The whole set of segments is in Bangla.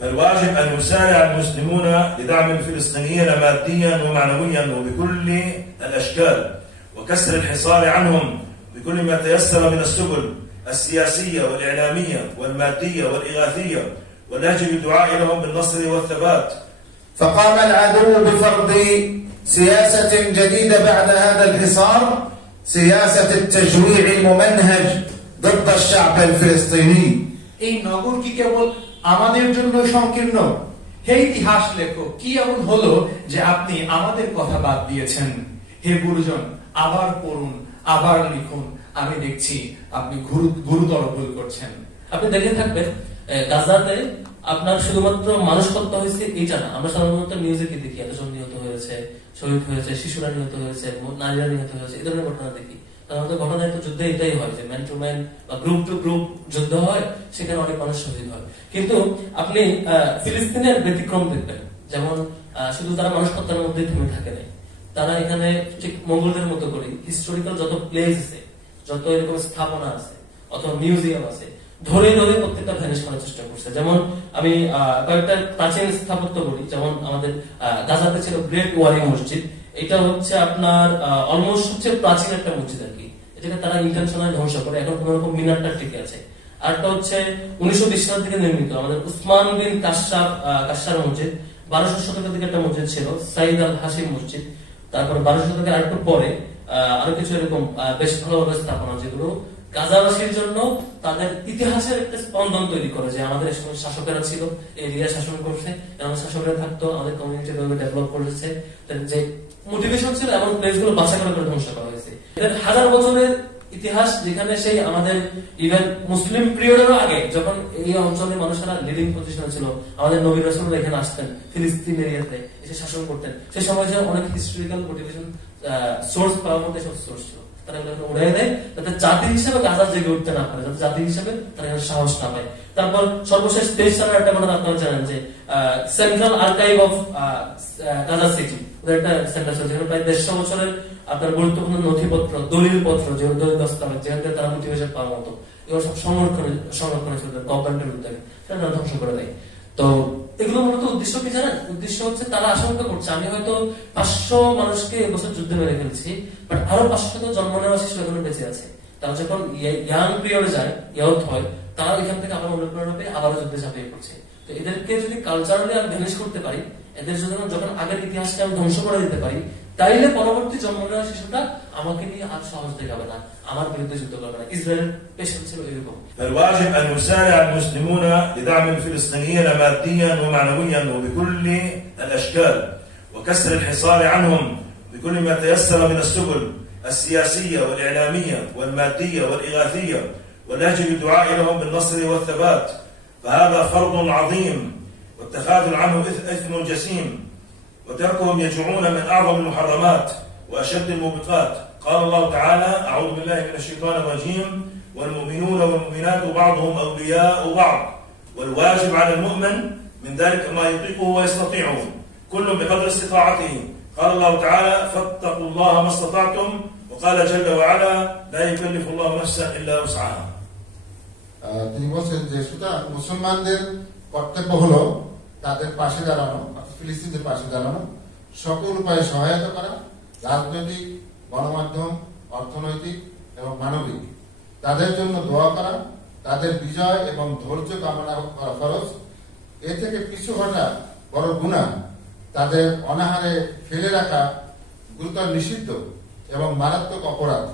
فالواجب أن يسارع المسلمون لدعم الفلسطينيين ماديا ومعنويا وبكل الأشكال وكسر الحصار عنهم بكل ما تيسر من السبل السياسية والإعلامية والمادية والإغاثية واللهج بالدعاء لهم بالنصر والثبات. فقام العدو بفرض سياسة جديدة بعد هذا الحصار، سياسة التجويع الممنهج ضد الشعب الفلسطيني. এই নগর কি কেবল আমাদের জন্য সংকীর্ণ? হে ইতিহাস লেখক, কি এমন হলো যে আপনি আমাদের কথা বাদ দিয়েছেন? হে গুরুজন, আবার পড়ুন, আবার লিখুন, আমি দেখছি আপনি গুরুতর ভুল করছেন। আপনি দেখে থাকবেন গাজাতে আপনার শুধুমাত্র মানুষ হত্যা হয়েছে এইটা না, আমরা সাধারণত নিউজে কি দেখি এতজন নিহত হয়েছে, শহীদ হয়েছে, শিশুরা নিহত হয়েছে, নারীরা নিহত হয়েছে, এই ধরনের ঘটনা দেখি। সাধারণত ঘটনায় তো যুদ্ধে এটাই হয় যে ম্যান টু ম্যান বা গ্রুপ টু গ্রুপ যুদ্ধ হয়, সেখানে অনেক মানুষ শহীদ হয়। কিন্তু আপনি ফিলিস্তিনের ব্যতিক্রম দেখবেন, যেমন শুধু তারা মানুষ হত্যার মধ্যে থেমে থাকে নাই, তারা এখানে ঠিক মঙ্গলদের মতো করে হিস্টোরিক্যাল যত প্লেস আছে, যত এরকম স্থাপনা আছে অথবা মিউজিয়াম আছে, ধরে ধরে প্রত্যেকটা ভ্যানিশ করার চেষ্টা করছে। যেমন আমি কয়েকটা প্রাচীন স্থাপত্য বলি, যেমন আমাদের গাজাতে ছিল গ্রেট ওয়ালি মসজিদ। এটা হচ্ছে আপনার অলমোস্ট সবচেয়ে প্রাচীন একটা মসজিদ আর কি, এটাকে তারা ইন্টেনশনালি ধ্বংস করে, এখন কোন রকম মিনারটা টিকে আছে। আরটা হচ্ছে 1920 সালের দিকে নির্মিত আমাদের উসমান বিন কাশার মসজিদ, 1200 শতকের দিকে একটা মসজিদ ছিল সাইদ আল হাসিম মসজিদ। তারপর 1200 শতকের আরেকটু পরে আরো কিছু এরকম বেশ ভালো ভালো স্থাপনা, যেগুলো গাজাবাসীর জন্য তাদের ইতিহাসের একটা স্পন্দন তৈরি করে, যে আমাদের শাসকেরা ছিল, এরিয়া শাসন করছে, আমাদের শাসকেরা থাকতো, আমাদের কমিউনিটি ডেভেলপ করেছে, যে মোটিভেশন ছিল এমন প্লেস গুলো বাছা করে ধ্বংস করা হয়েছে। এদের হাজার বছরের ইতিহাস, যেখানে সেই আমাদের ইভেন মুসলিম পিরিয়ডেরও আগে যখন এই অঞ্চলের মানুষেরা লিডিং পজিশনে ছিল, আমাদের নবী রাসূলরা এখানে আসতেন, ফিলিস্তিন এরিয়াতে এসে শাসন করতেন, সেই সময় যে অনেক হিস্টোরিক্যাল মোটিভেশন সোর্স পাওয়ার মধ্যে সব সোর্স ছিল, তারা এগুলোকে উড়াই দেয় যাতে জাতি হিসেবে গাজা জেগে উঠতে না পারে, যাতে জাতি হিসেবে তারা এখানে সাহস না পায়। তারপর সর্বশেষ 23 সালের একটা ঘটনা আপনারা জানেন যে central archive of Gaza city, একটা সেন্টার ছিল যেখানে প্রায় 150 বছরের আপনার গুরুত্বপূর্ণ নথিপত্র, দলিল পত্র, যেগুলো দলিল দস্তাবেজ, যেখানে তারা মোটিভেশন পাওয়ার মতো, এগুলো সব সংরক্ষণে ছিল গভর্নমেন্টের উদ্যোগে, সেটা তারা ধ্বংস করে দেয়। তো এগুলো মূলত উদ্দেশ্য কি জানেন? উদ্দেশ্য হচ্ছে তারা আশঙ্কা করছে আমি হয়তো 500 মানুষকে এবছর যুদ্ধে মেরে ফেলছি, বাট আরো 500 জন্ম নেওয়া শিশু এখনো বেঁচে আছে। তারা যখন ইয়াং পিরিয়ডে যায়, ইয়থ হয়, তারা এখান থেকে আবার অনুপ্রেরণা পেয়ে আবারও যুদ্ধে ঝাঁপিয়ে পড়ছে। তো এদেরকে যদি কালচারালি আমি ভ্যানিশ করতে পারি, এদের যখন আগের ইতিহাসকে আমি ধ্বংস করে দিতে পারি, তাইলে পরবর্তী জন্ম নেওয়া শিশুটা আমাকে নিয়ে আর সাহস দেখাবে না, আমার বিরুদ্ধে যুদ্ধ করবে না। ইসরায়েল পেশেন্ট ছিল এরকম। فالواجب أن يسارع المسلمون لدعم الفلسطينيين ماديا ومعنويا وبكل الأشكال وكسر الحصار عنهم بكل ما تيسر من السبل السياسية والإعلامية والمادية والإغاثية واللهج بالدعاء لهم بالنصر والثبات، فهذا فرض عظيم والتخاذل عنه إثم جسيم، وتركهم يجوعون من أعظم المحرمات وأشد الموبقات. قال الله تعالى: أعوذ بالله من الشيطان الرجيم: والمؤمنون والمؤمنات بعضهم أولياء بعض والواجب على المؤمن من ذلك ما يطيقه ويستطيعه كل بقدر استطاعته. قال الله تعالى: فاتقوا الله ما استطعتم. وقال جل وعلا: لا يكلف الله نفسا إلا وسعها. তিনি বলছেন যে সুতরাং মুসলমানদের কর্তব্য হলো তাদের পাশে দাঁড়ানো, ফিলিস্তিনদের পাশে দাঁড়ানো, সকল উপায়ে সহায়তা করা, রাজনৈতিক, গণমাধ্যম, অর্থনৈতিক এবং মানবিক, তাদের জন্য দোয়া করা, তাদের বিজয় এবং ধৈর্য কামনা করা ফরজ। এ থেকে পিছু হটা বড় গুনাহ, তাদের অনাহারে ফেলে রাখা গুরুতর নিষিদ্ধ এবং মারাত্মক অপরাধ।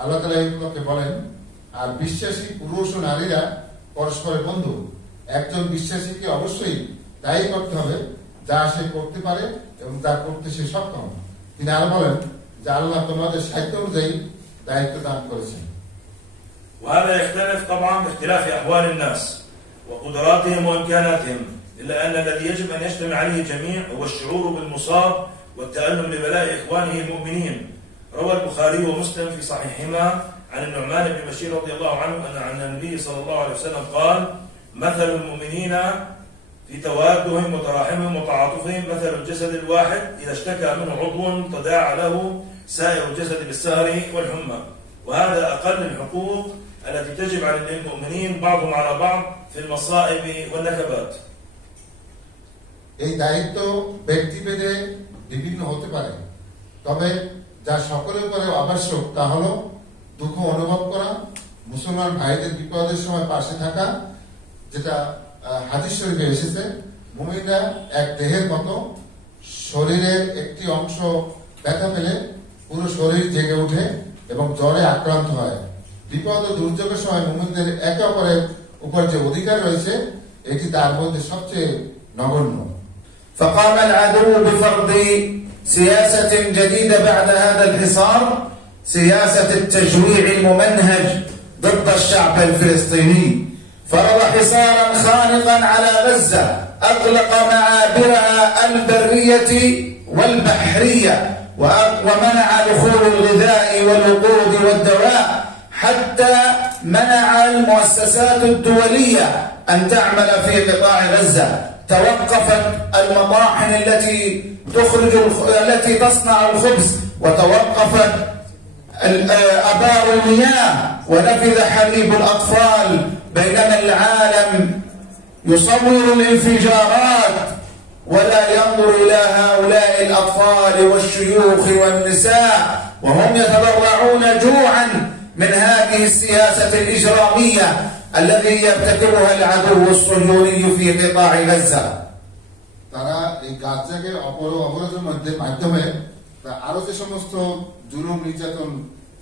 আল্লাহ তাআলা এগুলোকে বলেন, আর বিশ্বাসী পুরুষ ও নারীরা পরস্পরের বন্ধু। একজন বিশ্বাসীকে অবশ্যই দায়ী করতে হবে যা সে করতে পারে এবং যা করতে সে সক্ষম। তিনি আরো বলেন যে আল্লাহ তোমাদের সাহিত্য অনুযায়ী দায়িত্ব দান করেছেন। وهذا يختلف طبعا باختلاف أحوال الناس وقدراتهم وإمكاناتهم، إلا أن الذي يجب أن يجتمع عليه الجميع هو الشعور بالمصاب والتألم لبلاء إخوانه المؤمنين. روى البخاري ومسلم في صحيحهما عن النعمان بن بشير رضي الله عنه أن عن النبي صلى الله عليه وسلم قال: مثل المؤمنين في توادهم وتراحمهم وتعاطفهم مثل الجسد الواحد إذا اشتكى منه عضو تداعى له سائر الجسد بالسهر والحمى. وهذا أقل الحقوق التي تجب على المؤمنين بعضهم على بعض في المصائب والنكبات. এই দায়িত্ব ব্যক্তিভেদে বিভিন্ন হতে পারে, তবে যা সকলের উপরে আবশ্যক তা হলো দুঃখ অনুভব করা, মুসলমান ভাইদের বিপদের সময় পাশে থাকা, যেটা হাদিস শরীফে এসেছে, মুমিনরা এক দেহের মতো, শরীরের একটি অংশ ব্যথা পেলে পুরো শরীর জেগে ওঠে এবং জ্বরে আক্রান্ত হয়। বিপদ ও দুর্যোগের সময় মুমিনদের একে অপরের উপর যে অধিকার রয়েছে এটি তার মধ্যে সবচেয়ে নগণ্য। فقام العدو بفرض سياسة جديدة بعد هذا الحصار، سياسة التجويع الممنهج ضد الشعب الفلسطيني. فرض حصارا خانقا على غزة، أغلق معابرها البرية والبحرية، ومنع دخول الغذاء والوقود والدواء، حتى منع المؤسسات الدولية أن تعمل في قطاع غزة. توقفت المطاحن التي تصنع الخبز، وتوقفت آبار المياه، ونفذ حليب الأطفال، بينما العالم يصور الانفجارات ولا ينظر إلى هؤلاء الأطفال والشيوخ والنساء وهم يتضرعون جوعا من هذه السياسة الإجرامية الذي يرتكبها العدو الصهيوني في قطاع غزة. তারা এই গাজাকে অবরোধের মাধ্যমে আরো যে সমস্ত জুলুম নির্যাতন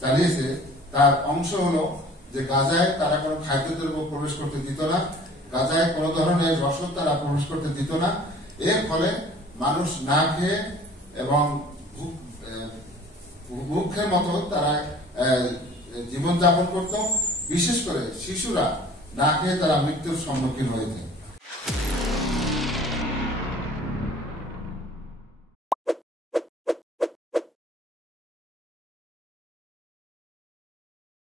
চালিয়েছে তার অংশ হলো যে গাজায় তারা কোনো খাদ্যদ্রব্য প্রবেশ করতে দিত না, গাজায় কোনো ধরনের রসদ তারা প্রবেশ করতে দিত না। এর ফলে মানুষ না খেয়ে এবং মুখের মতো তারা জীবনযাপন করত, বিশেষ করে শিশুরা না খেয়ে তারা মৃত্যুর সম্মুখীন হয়েছে।